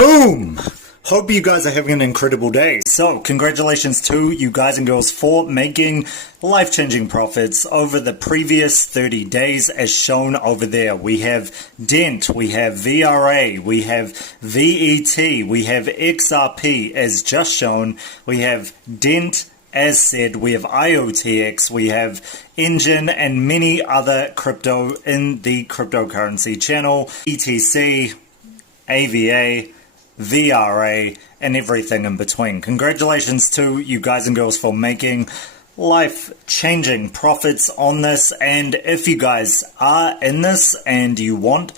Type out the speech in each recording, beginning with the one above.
Boom! Hope you guys are having an incredible day. So, congratulations to you guys and girls for making life-changing profits over the previous 30 days as shown over there. We have DENT, we have VRA, we have VET, we have XRP as just shown, we have DENT as said, we have IOTX, we have Engine and many other crypto in the cryptocurrency channel, ETC, AVA, VRA, and everything in between. Congratulations to you guys and girls for making life-changing profits on this, and if you guys are in this and you want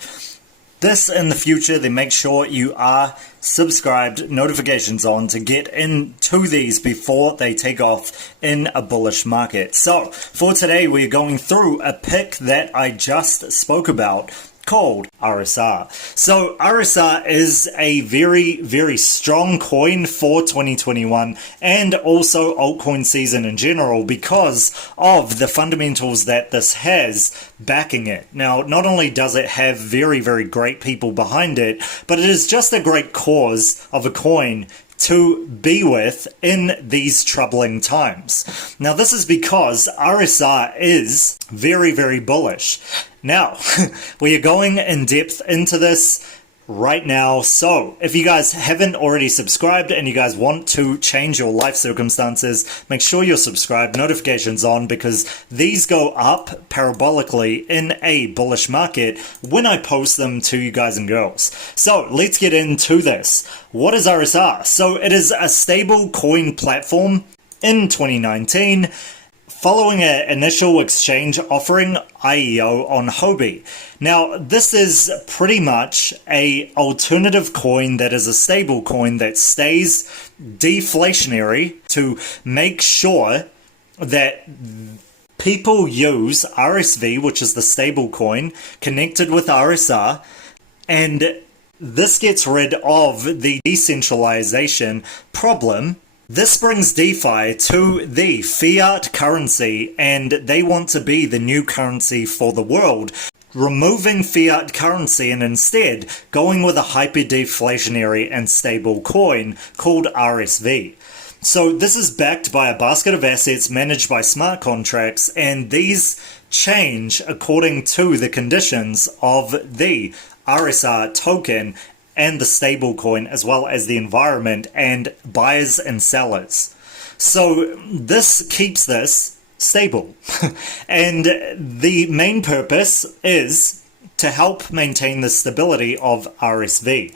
this in the future, then make sure you are subscribed, notifications on to get into these before they take off in a bullish market. So, for today we're going through a pick that I just spoke about called RSR. So RSR is a very strong coin for 2021 and also altcoin season in general because of the fundamentals that this has backing it. Now, not only does it have very great people behind it, but it is just a great cause of a coin to be with in these troubling times. Now, this is because RSR is very bullish. Now, we are going in depth into this right now. So, if you guys haven't already subscribed and you guys want to change your life circumstances, make sure you're subscribed, notifications on, because these go up parabolically in a bullish market when I post them to you guys and girls. So, let's get into this. What is RSR? So, it is a stable coin platform in 2019. Following an initial exchange offering IEO on Huobi. Now, this is pretty much an alternative coin that is a stable coin that stays deflationary to make sure that people use RSV, which is the stable coin, connected with RSR, and this gets rid of the decentralization problem. This brings DeFi to the fiat currency, and they want to be the new currency for the world, removing fiat currency and instead going with a hyper-deflationary and stable coin called RSV. So this is backed by a basket of assets managed by smart contracts, and these change according to the conditions of the RSR token and the stablecoin, as well as the environment and buyers and sellers. So this keeps this stable. And the main purpose is to help maintain the stability of RSV.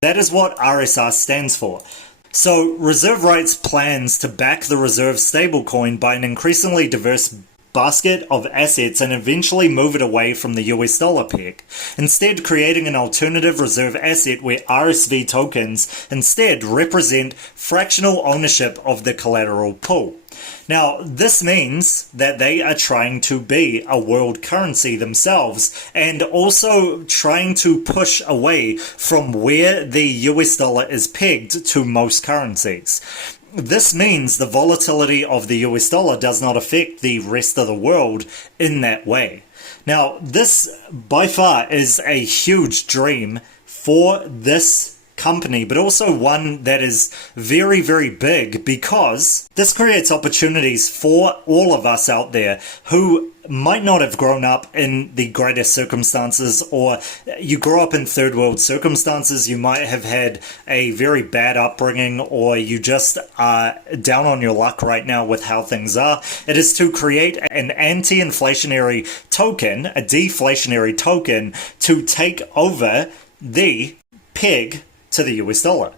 That is what RSR stands for. So Reserve Rights plans to back the Reserve stablecoin by an increasingly diverse basket of assets and eventually move it away from the US dollar peg, instead creating an alternative reserve asset where RSV tokens instead represent fractional ownership of the collateral pool. Now, this means that they are trying to be a world currency themselves and also trying to push away from where the US dollar is pegged to most currencies. This means the volatility of the US dollar does not affect the rest of the world in that way. Now, this by far is a huge dream for this company, but also one that is very big because this creates opportunities for all of us out there who might not have grown up in the greatest circumstances, or you grow up in third world circumstances, you might have had a very bad upbringing, or you just are down on your luck right now with how things are. It is to create an anti-inflationary token, a deflationary token, to take over the peg to the US dollar.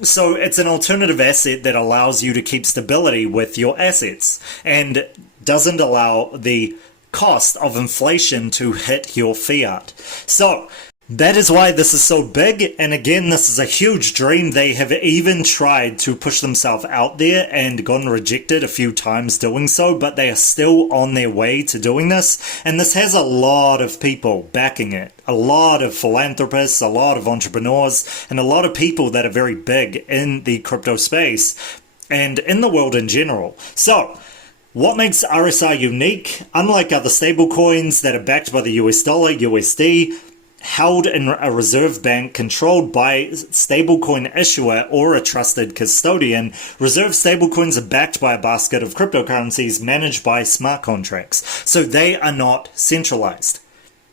So it's an alternative asset that allows you to keep stability with your assets and doesn't allow the cost of inflation to hit your fiat. So that is why this is so big, and again, this is a huge dream. They have even tried to push themselves out there and gotten rejected a few times doing so, but they are still on their way to doing this, and this has a lot of people backing it. A lot of philanthropists, a lot of entrepreneurs, and a lot of people that are very big in the crypto space and in the world in general. So, what makes RSR unique? Unlike other stablecoins that are backed by the US dollar, USD, held in a reserve bank controlled by stablecoin issuer or a trusted custodian. Reserve stablecoins are backed by a basket of cryptocurrencies managed by smart contracts, so they are not centralized.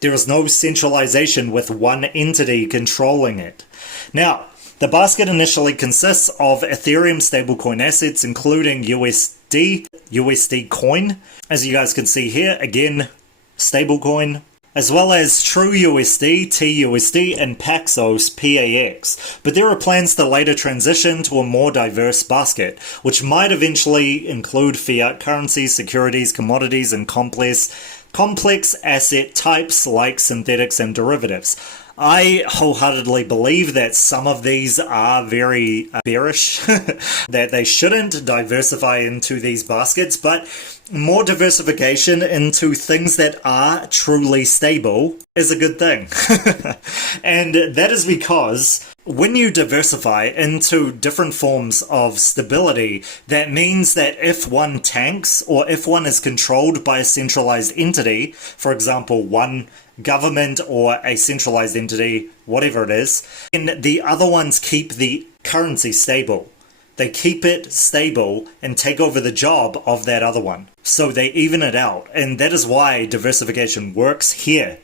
There is no centralization with one entity controlling it. Now, the basket initially consists of Ethereum stablecoin assets, including USD coin, as you guys can see here, again, stablecoin, as well as True USD, TUSD, and Paxos PAX. But there are plans to later transition to a more diverse basket, which might eventually include fiat currencies, securities, commodities, and complex asset types like synthetics and derivatives. I wholeheartedly believe that some of these are very bearish, that they shouldn't diversify into these baskets, but more diversification into things that are truly stable is a good thing. And that is because when you diversify into different forms of stability, that means that if one tanks or if one is controlled by a centralized entity, for example, one government or a centralized entity, whatever it is, and the other ones keep the currency stable. They keep it stable and take over the job of that other one. So they even it out. And that is why diversification works here.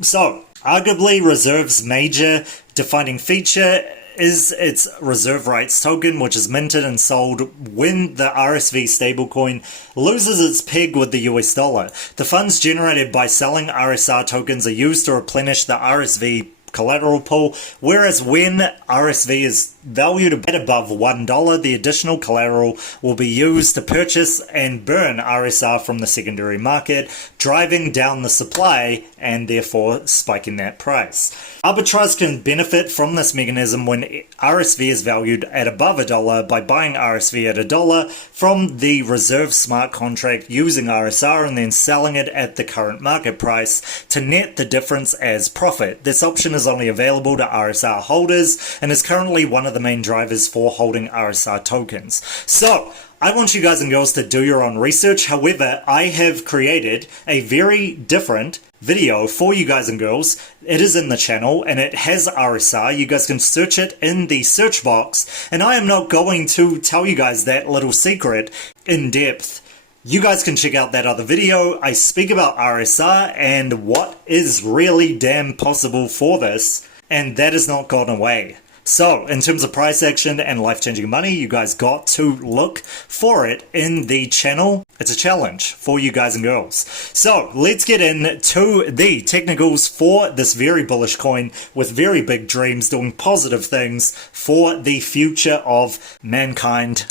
So, arguably, Reserve's major defining feature is its Reserve Rights token, which is minted and sold when the RSV stablecoin loses its peg with the US dollar. The funds generated by selling RSR tokens are used to replenish the RSV collateral pool, whereas when RSV is valued at above $1, the additional collateral will be used to purchase and burn RSR from the secondary market, driving down the supply and therefore spiking that price. Arbitrage can benefit from this mechanism when RSV is valued at above $1 by buying RSV at $1 from the reserve smart contract using RSR and then selling it at the current market price to net the difference as profit. This option is only available to RSR holders and is currently one of the main drivers for holding RSR tokens. So, I want you guys and girls to do your own research. However, I have created a very different video for you guys and girls. It is in the channel and it has RSR. You guys can search it in the search box, and I am not going to tell you guys that little secret in depth. You guys can check out that other video. I speak about RSR and what is really damn possible for this, and that has not gone away. So, in terms of price action and life-changing money, you guys got to look for it in the channel. It's a challenge for you guys and girls. So, let's get into the technicals for this very bullish coin with very big dreams, doing positive things for the future of mankind.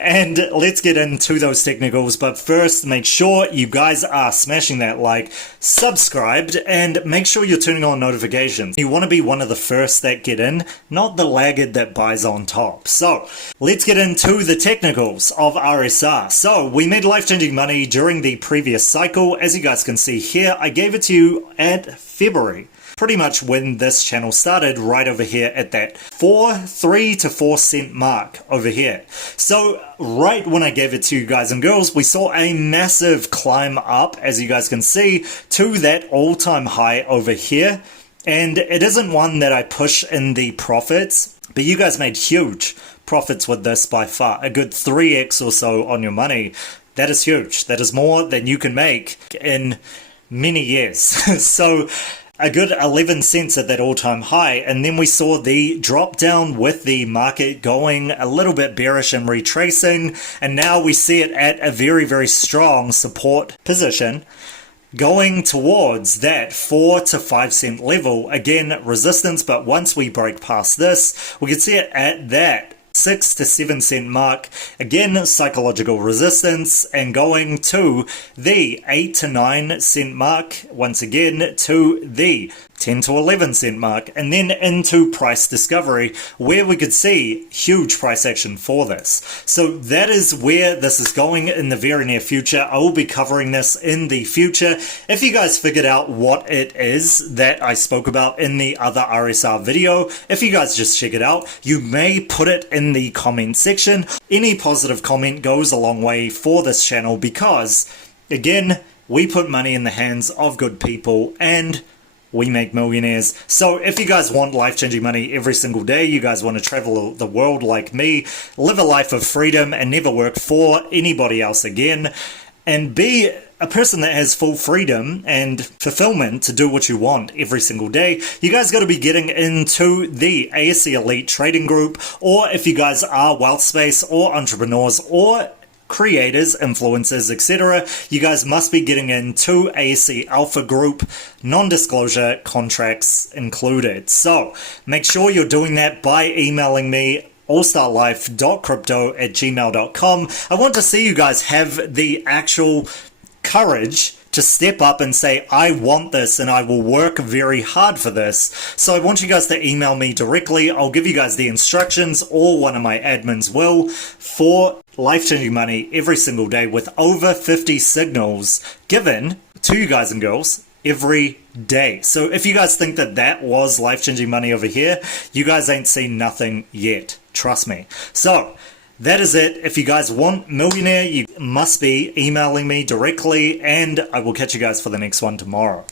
And let's get into those technicals, but first, make sure you guys are smashing that like, subscribed, and make sure you're turning on notifications. You want to be one of the first that get in, not the laggard that buys on top. So, let's get into the technicals of RSR. So, we made life-changing money during the previous cycle. As you guys can see here, I gave it to you at February. Pretty much when this channel started, right over here at that 3 to 4 cent mark over here. So right when I gave it to you guys and girls, we saw a massive climb up, as you guys can see, to that all-time high over here. And it isn't one that I push in the profits, but you guys made huge profits with this by far. A good 3x or so on your money. That is huge. That is more than you can make in many years. So a good 11 cents at that all-time high, and then we saw the drop down with the market going a little bit bearish and retracing, and now we see it at a very, very strong support position, going towards that 4 to 5 cent level. Again, resistance, but once we break past this, we can see it at that 6 to 7 cent mark. Again, psychological resistance, and going to the 8 to 9 cent mark, once again to the 10 to 11 cent mark, and then into price discovery, where we could see huge price action for this. So that is where this is going in the very near future. I will be covering this in the future. If you guys figured out what it is that I spoke about in the other RSR video, if you guys just check it out, you may put it in the comment section. Any positive comment goes a long way for this channel because, again, we put money in the hands of good people, and we make millionaires. So if you guys want life-changing money every single day, you guys want to travel the world like me, live a life of freedom and never work for anybody else again, and be a person that has full freedom and fulfillment to do what you want every single day, you guys got to be getting into the ASC Elite Trading Group. Or if you guys are wealth space or entrepreneurs or creators, influencers, etc., you guys must be getting into ASC Alpha Group, non-disclosure contracts included. So make sure you're doing that by emailing me allstarlife.crypto@gmail.com. I want to see you guys have the actual courage to step up and say, I want this and I will work very hard for this. So I want you guys to email me directly. I'll give you guys the instructions, or one of my admins will, for life-changing money every single day with over 50 signals given to you guys and girls every day. So if you guys think that that was life-changing money over here, you guys ain't seen nothing yet. Trust me. So that is it. If you guys want millionaire, you must be emailing me directly, and I will catch you guys for the next one tomorrow.